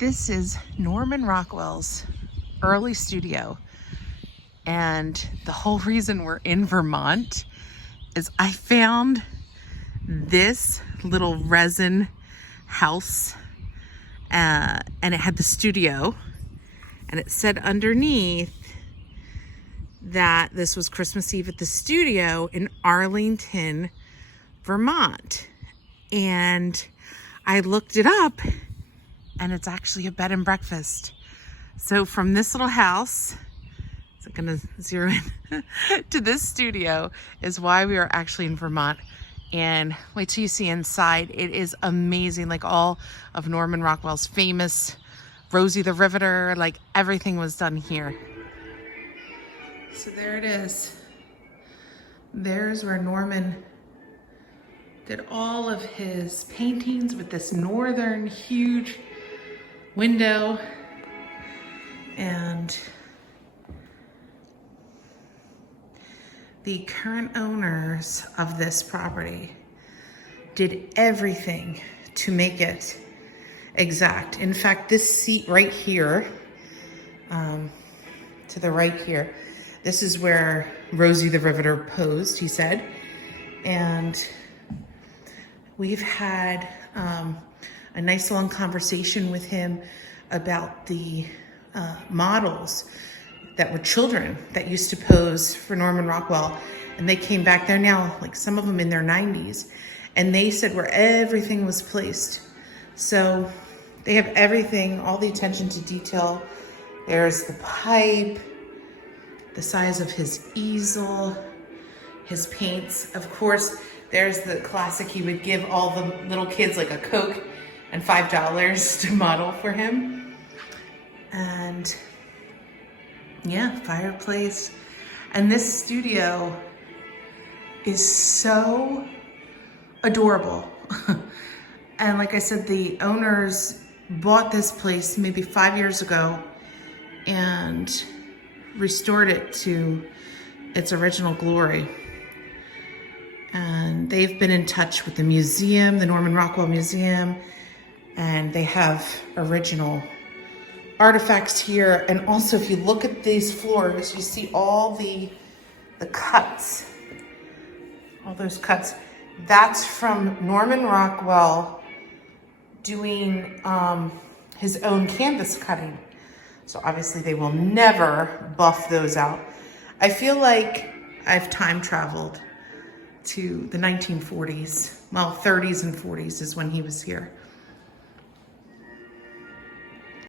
This is Norman Rockwell's early studio, and the whole reason we're in Vermont is I found this little resin house and it had the studio, and it said underneath that this was Christmas Eve at the studio in Arlington, Vermont. And I looked it up, and it's actually a bed and breakfast. So from this little house, is it gonna zero in, to this studio is why we are actually in Vermont. And wait till you see inside. It is amazing, like all of Norman Rockwell's famous Rosie the Riveter, like everything was done here. So there it is. There's where Norman did all of his paintings with this northern huge window. And the current owners of this property did everything to make it exact. In fact, this seat right here, to the right here, this is where Rosie the Riveter posed, he said. And we've had a nice long conversation with him about the models that were children that used to pose for Norman Rockwell. And they came back, they're now like some of them in their 90s. And they said where everything was placed. So they have everything, all the attention to detail. There's the pipe, the size of his easel, his paints. Of course, there's the classic, he would give all the little kids like a Coke and $5 to model for him. And yeah, fireplace. And this studio is so adorable. And like I said, the owners bought this place maybe 5 years ago and restored it to its original glory. And they've been in touch with the museum, the Norman Rockwell Museum, and they have original artifacts here. And also, if you look at these floors, you see all the cuts, all those cuts. That's from Norman Rockwell doing his own canvas cutting. So obviously they will never buff those out. I feel like I've time traveled to the 1940s. Well, 30s and 40s is when he was here.